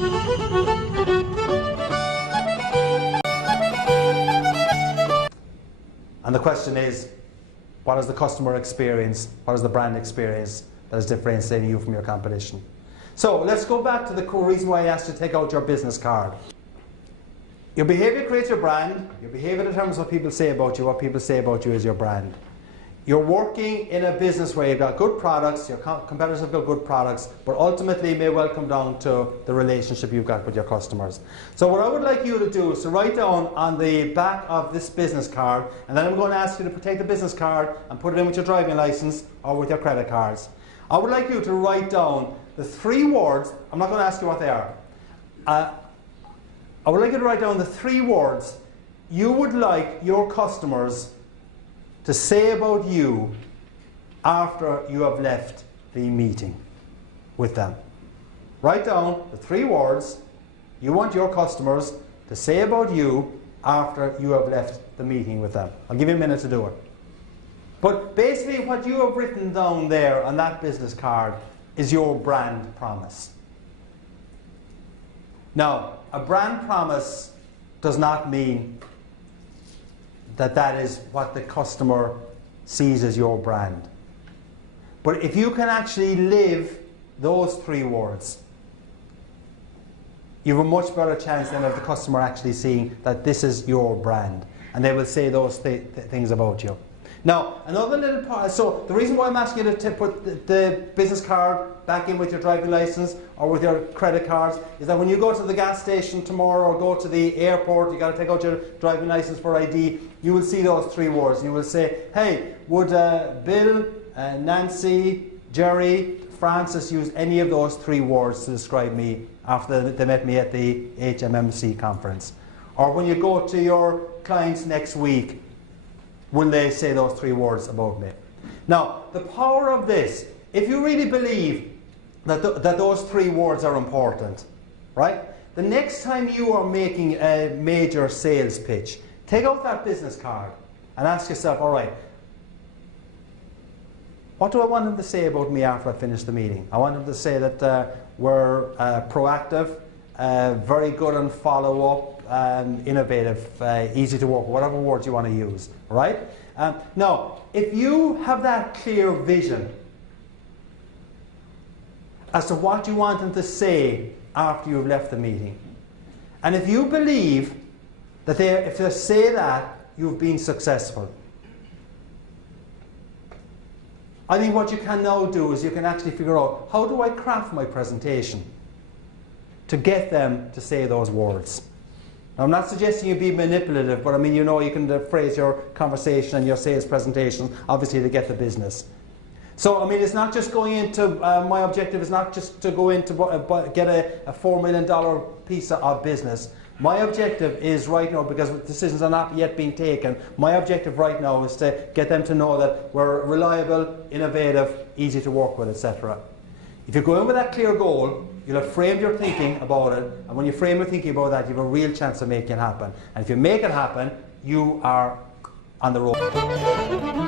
And the question is, what is the customer experience? What is the brand experience that is differentiating you from your competition? So let's go back to the core reason why I asked you to take out your business card. Your behavior creates your brand. Your behavior determines what people say about you. What people say about you is your brand. You're working in a business where you've got good products, your competitors have got good products, but ultimately it may well come down to the relationship you've got with your customers. So what I would like you to do is to write down on the back of this business card, and then I'm going to ask you to take the business card and put it in with your driving license or with your credit cards. I would like you to write down the 3 words. I'm not going to ask you what they are. I would like you to write down the 3 words you would like your customers to say about you after you have left the meeting with them. Write down the 3 words you want your customers to say about you after you have left the meeting with them. I'll give you a minute to do it. But basically what you have written down there on that business card is your brand promise. Now, a brand promise does not mean that is what the customer sees as your brand. But if you can actually live those 3 words, you have a much better chance than of the customer actually seeing that this is your brand, and they will say those things about you. Now, another little part, so the reason why I'm asking you to put the business card back in with your driving license or with your credit cards is that when you go to the gas station tomorrow or go to the airport, you got to take out your driving license for ID, you will see those 3 words. You will say, hey, would Bill, Nancy, Jerry, Francis use any of those 3 words to describe me after they met me at the HMMC conference? Or when you go to your clients next week, will they say those 3 words about me? Now, the power of this, if you really believe that those 3 words are important, right? The next time you are making a major sales pitch, take out that business card and ask yourself, all right, what do I want them to say about me after I finish the meeting? I want them to say that we're proactive, very good on follow-up, innovative, easy to work with, whatever words you want to use, right? Now, if you have that clear vision as to what you want them to say after you've left the meeting, and if you believe that if they say that, you've been successful, I think what you can now do is you can actually figure out, how do I craft my presentation to get them to say those words? Now, I'm not suggesting you be manipulative, but I mean, you know, you can phrase your conversation and your sales presentations, obviously, to get the business. So, I mean, it's not just going into, my objective is not just to go into get a $4 million piece of business. My objective is right now, because decisions are not yet being taken, my objective right now is to get them to know that we're reliable, innovative, easy to work with, etc. If you go in with that clear goal, you'll have framed your thinking about it, and when you frame your thinking about that, you have a real chance of making it happen. And if you make it happen, you are on the road.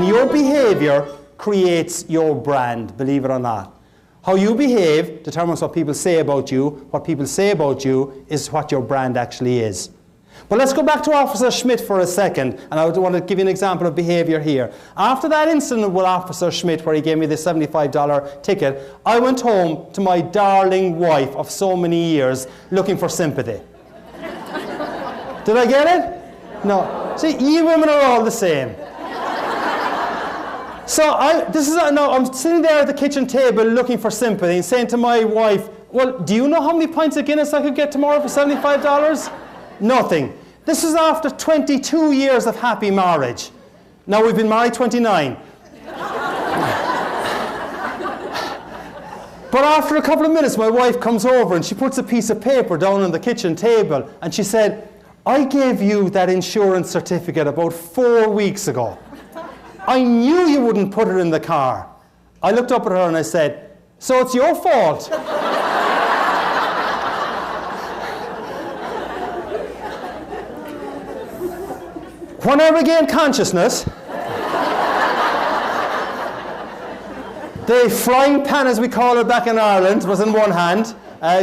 Your behavior creates your brand, believe it or not. How you behave determines what people say about you. What people say about you is what your brand actually is. But let's go back to Officer Schmidt for a second, and I want to give you an example of behavior here. After that incident with Officer Schmidt where he gave me the $75 ticket, I went home to my darling wife of so many years looking for sympathy. Did I get it? No. See, you women are all the same. So I'm sitting there at the kitchen table looking for sympathy and saying to my wife, well, do you know how many pints of Guinness I could get tomorrow for $75? Nothing. This is after 22 years of happy marriage. Now we've been married 29. But after a couple of minutes, my wife comes over and she puts a piece of paper down on the kitchen table and she said, I gave you that insurance certificate about 4 weeks ago. I knew you wouldn't put it in the car. I looked up at her and I said, so it's your fault. When I regained consciousness, the frying pan, as we call it back in Ireland, was in one hand.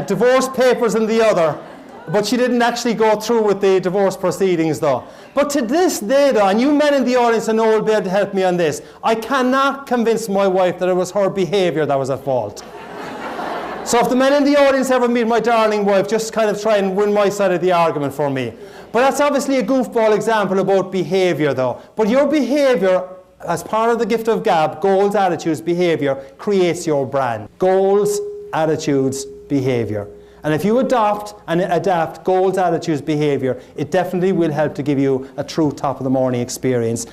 divorce papers in the other. But she didn't actually go through with the divorce proceedings though. But to this day though, and you men in the audience I know will be able to help me on this, I cannot convince my wife that it was her behaviour that was at fault. So if the men in the audience ever meet my darling wife, just kind of try and win my side of the argument for me. But that's obviously a goofball example about behaviour though. But your behaviour, as part of the gift of gab, goals, attitudes, behaviour, creates your brand. Goals, attitudes, behaviour. And if you adopt and adapt goals, attitudes, behaviour, it definitely will help to give you a true top of the morning experience.